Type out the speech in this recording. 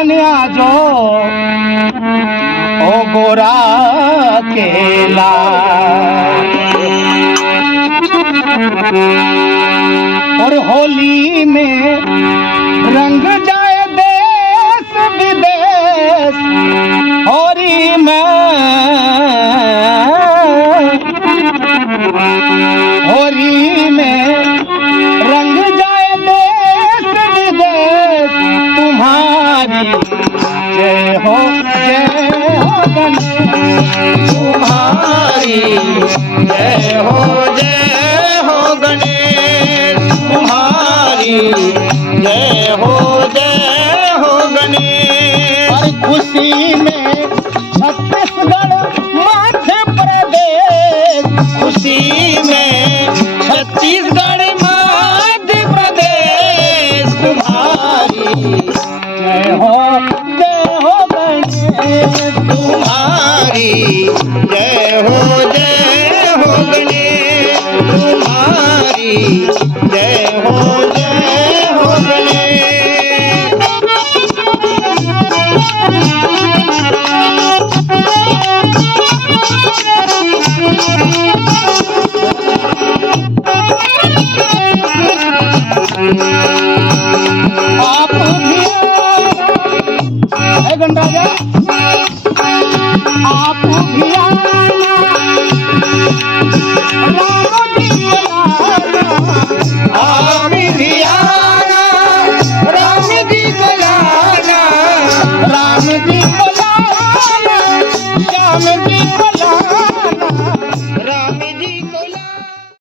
लगन आजो ओ गोरा केला। और होली में रंग जाए देश विदेश, होली में रंग जाए देश विदेश, तुम्हारी जय हो गणेश, तुम्हारी जय हो गणेश, तुम्हारी जय हो गणेश। और खुशी में